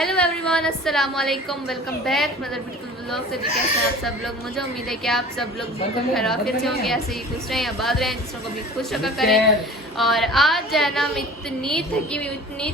Hello everyone, अस्सलाम वालेकुम, welcome back mother beautiful vlog से। कैसे हैं आप सब लोग? मुझे उम्मीद है कि आप सब लोग बिल्कुल खैरियत से होंगे, ऐसे ही खुश रहें, आबाद रहें, दूसरों को भी खुश रखा करें। और आज जो है ना, मैं इतनी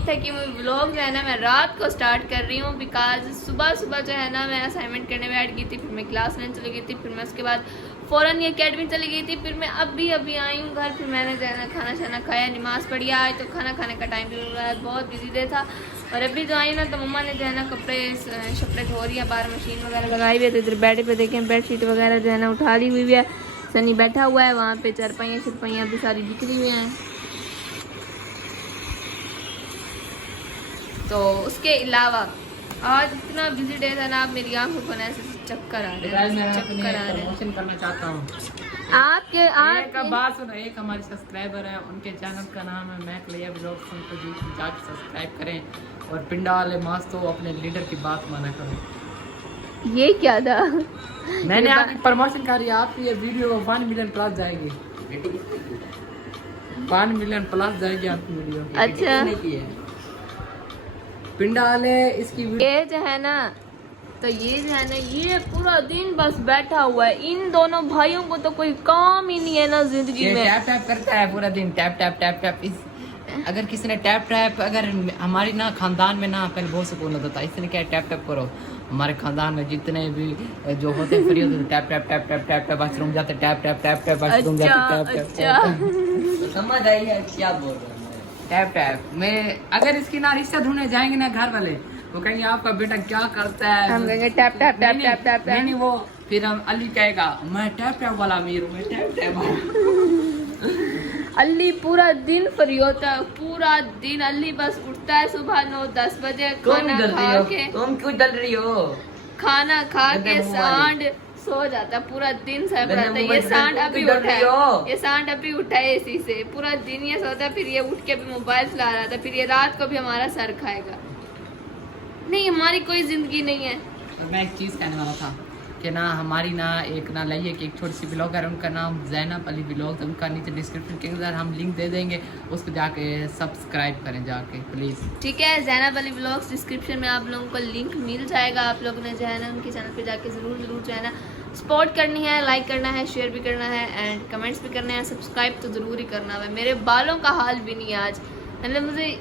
थकी हुई व्लॉग जो है ना मैं रात को स्टार्ट कर रही हूँ। बिकॉज सुबह जो है ना मैं असाइनमेंट करने बैठ गई थी, फिर मैं क्लास लेने चली गई थी, फिर मैं उसके बाद फ़ौरन ये अकेडमी चली गई थी, फिर मैं अभी आई हूँ घर। फिर मैंने जो है ना खाना शाना खाया, नमाज़ पढ़ी। आज तो खाना खाने का टाइम भी बहुत बिजी डे था। और अभी जो आई ना तो मम्मा ने जो है ना कपड़े शपड़े धो रही है, बाहर मशीन वगैरह लगाई हुई है। तो इधर बेड पे देखें बेडशीट वगैरह जो है ना उठा ली हुई है। सनी बैठा हुआ है वहाँ पे, चारपाइयाँ भी सारी बिखरी हुई हैं। तो उसके अलावा आज इतना बिजी डे था ना, आप मेरी आंखों को ऐसे चक्कर आ रहे हैं। प्रमोशन करना चाहता हूँ आपके एक बात सुनो, एक हमारे सब्सक्राइबर है, उनके चैनल का नाम है मैक लिया ब्लॉग्स, उनको जाकर सब्सक्राइब करें। और पिंडा वाले मास तो अपने लीडर की बात माना करो। ये क्या था? मैंने आपकी प्रमोशन करी, आपकी ये वीडियो 1 मिलियन प्लस जाएगी। 1 मिलियन प्लस जाएगी आपकी वीडियो। अच्छा, पिंडा वाले इसकी ये जो है ना, तो ये जो है ना, ये पूरा दिन बस बैठा हुआ है। इन दोनों भाइयों को तो कोई काम ही नहीं है ना जिंदगी में। टैप टैप करता है पूरा दिन, टैप टैप टैप टैप। अगर किसी ने टैप टैप, अगर हमारी ना खानदान में ना पहले बहुत सुकून होता था, इसने क्या टैप टैप करो। हमारे खानदान में जितने भी जो होते फ्री होते tap tap tap tap tap tap bathroom जाते, tap tap tap tap bathroom जाते, टैप टैप। समझ आई है क्या बोल रहा हूँ? टैप टैप में अगर इसकी ना रिश्ता ढूंढने जाएंगे ना घर वाले, वो कहेंगे आपका बेटा क्या करता है, हम कहेंगे tap tap tap tap tap. नहीं वो फिर हम अली कहेगा मैं टैप टैप वाला अमीर हूँ, मैं टैप टैप वाला। अली पूरा दिन फ्री होता है, पूरा दिन अली बस उठता है सुबह 9-10 बजे, खाना खा के, तुम क्यों डर रही हो? खाना खा के सांड सो जाता, पूरा दिन सो पड़ा था। ये सांड अभी उठा है, ये सांड अभी उठा है इसी से, पूरा दिन ये सोता, फिर ये उठ के भी मोबाइल चला रहा था, फिर ये रात को भी हमारा सर खाएगा। नहीं, हमारी कोई जिंदगी नहीं है। मैं एक चीज़ कहने वाला था कि ना हमारी ना एक ना लाइए कि एक छोटी सी ब्लॉगर है, उनका नाम ज़ैनब अली ब्लॉग, उनका नीचे डिस्क्रिप्शन के अंदर हम लिंक दे देंगे, उसको जाके सब्सक्राइब करें जाके प्लीज़। ठीक है, ज़ैनब अली ब्लॉग्स डिस्क्रिप्शन में आप लोगों को लिंक मिल जाएगा। आप लोगों ने जो है ना उनके चैनल पे जाके ज़रूर जो है ना सपोर्ट करनी है, लाइक करना है, शेयर भी करना है एंड कमेंट्स भी करना है। सब्सक्राइब तो ज़रूर ही करना है। मेरे बालों का हाल भी नहीं है आज, मतलब मुझे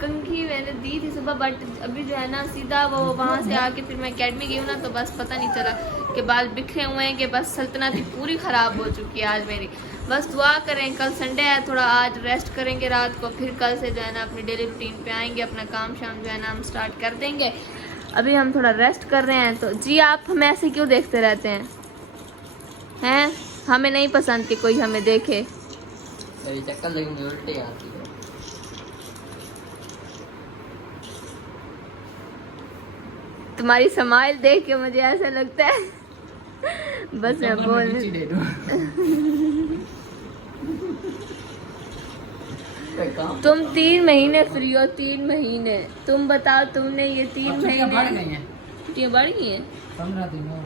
कंघी मैंने दी थी सुबह, बट अभी जो है ना सीधा वो वहाँ से आके फिर मैं अकेडमी गई हूँ ना, तो बस पता नहीं चला कि बाल बिखरे हुए हैं, कि बस सल्तनत ही पूरी ख़राब हो चुकी है आज मेरी। बस दुआ करें, कल संडे है, थोड़ा आज रेस्ट करेंगे रात को, फिर कल से जो है ना अपनी डेली रूटीन पे आएंगे, अपना काम शाम जो है ना हम स्टार्ट कर देंगे। अभी हम थोड़ा रेस्ट कर रहे हैं। तो जी, आप हमें ऐसे क्यों देखते रहते हैं? हमें नहीं पसंद कि कोई हमें देखे। चक्कर लगेंगे, उल्टे आती है। तुम्हारी स्माइल देख के मुझे ऐसा लगता है बस मैं बोल तुम 3 महीने फ्री हो, 3 महीने। तुम बताओ, तुमने ये 3 महीने बढ़ गई हैं? छुट्टियाँ बढ़ गई हैं? 15 दिन और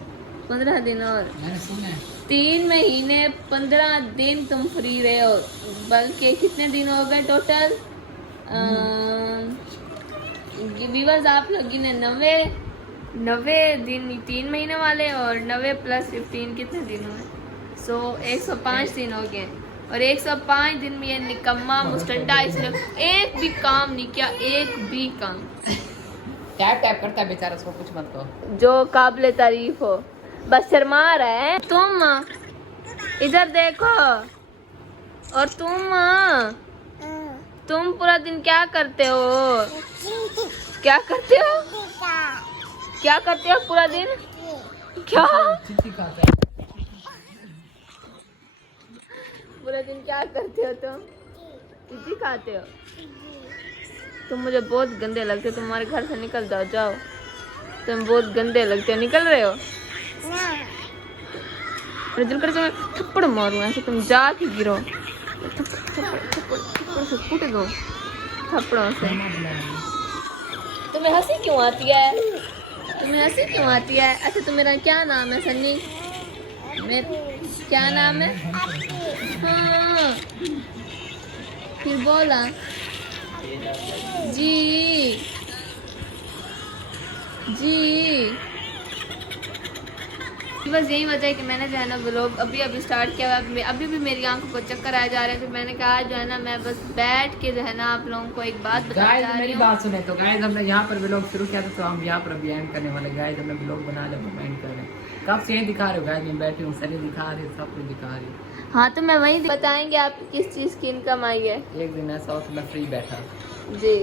15 दिन और मैंने सुना 3 महीने 15 दिन तुम फ्री रहे हो। बल्कि कितने दिन हो गए टोटल? व्यूअर्स आप लोग ने 90 दिन 3 महीने वाले, और 90 + 15 कितने दिन हुए? 105 दिन हो गए। और 105 दिन में ये निकम्मा मुस्टंडा इसने एक भी काम नहीं किया, एक भी काम। टैप टैप करता है बेचारा, उसको कुछ मत कहो। जो काबिले तारीफ हो, बस शर्मा रहा है। तुम इधर देखो, और तुम पूरा दिन क्या करते हो? क्या करते हो? क्या करते हो पूरा दिन? क्या पूरा दिन क्या करते हो तुम? चिट्ठी खाते हो? तुम मुझे बहुत गंदे लगते हो, तुम्हारे घर से निकल जाओ। तुम बहुत गंदे लगते हो, निकल रहे हो? मेरे दिल कर तुम्हें थप्पड़ मारूं ऐसे, तुम जाके गिरो, थप्पड़ से कूट दो थप्पड़ों से। तुम्हें हंसी क्यों आती है? अच्छा, तुम्हारा क्या नाम है? सन्नी, क्या नाम है? हाँ, फिर बोला जी। जी बस यही वजह है कि मैंने जो है ना व्लॉग अभी अभी स्टार्ट किया हुआ। अभी भी मेरी आंखों को चक्कर आ जा रहे हैं, तो मैंने कहा जो है ना मैं बस बैठ के जो है ना आप लोगों को एक बात बताना गाइस चाह मेरी रही हूँ। बात सुने तो गाइस हमने यहाँ पर व्लॉग शुरू किया था, तो हम यहाँ पर अभी एंड करने वाले। गाइस हमने व्लॉग बना लिया, हम एंड कर रहे हैं। कब से यही दिखा रहे हो गाइस, मैं बैठी हूँ, सरी दिखा रही है, सब कुछ दिखा रही है। हाँ तो मैं वही बताएंगे आपकी किस चीज़ की इनकम आई है। एक दिन ऐसा हो कि मैं फ्री बैठा, जी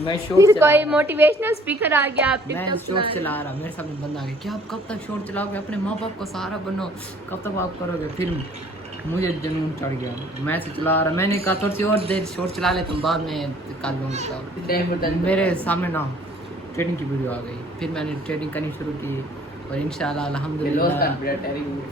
मैं फिर शोर कोई मोटिवेशनल स्पीकर आ गया, आप मैं टिकटॉक शोर चला रहा, मेरे सामने बंदा आ गया, क्या आप कब तक शोर चलाओगे, अपने माँ बाप का सहारा बनो, कब तक आप करोगे। फिर मुझे जुनून चढ़ गया, मैं से चला रहा, मैंने कहा थोड़ी सी और देर शोर चला ले, तुम बाद में कर लूँगा। मेरे सामने ना ट्रेडिंग की वीडियो आ गई, फिर मैंने ट्रेडिंग करनी शुरू की और इंशाल्लाह अल्हम्दुलिल्लाह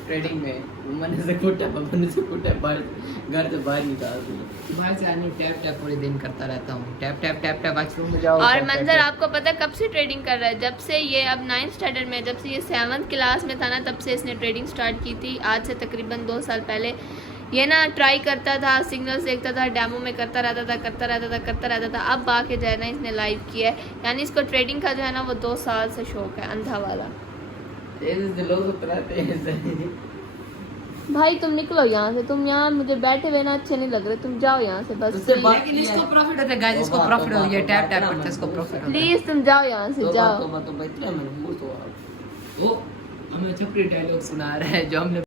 ट्रेडिंग में मैंने से कुटा बंद से कुटा बाहर घर से बाहर निकाल दिया। बाहर से आने टैप टैप पूरे दिन करता रहता हूँ, tap tap tap tap. Washroom में जाओ और टैप, मंजर टैप, आपको पता है कब से ट्रेडिंग कर रहा है? जब से ये अब 9th स्टैंडर्ड में, जब से ये 7th क्लास में था ना, तब से इसने ट्रेडिंग स्टार्ट की थी। आज से तकरीबन 2 साल पहले ये ना ट्राई करता था, सिग्नल्स देखता था, डेमो में करता रहता था। अब आके जो है ना इसने लाइव किया है, यानी इसको ट्रेडिंग का जो है ना वो 2 साल से शौक है, अंधा वाला। लोग उतराते हैं भाई तुम निकलो यहाँ से, तुम यहाँ मुझे बैठे हुए ना अच्छे नहीं लग रहे, तुम जाओ यहाँ से बस। उससे बात लेकिन इसको प्रॉफिट होता है गाइस, इसको तौबा, प्रॉफिट होता है, ये तौबा, टैप टैप तौबा, करता है, इसको प्रॉफिट होता है। प्लीज तुम जाओ यहाँ से, जाओ। तो इतना मैंने मुंह तो वो हमें छपरी डायलॉग सुना रहा है जो हमने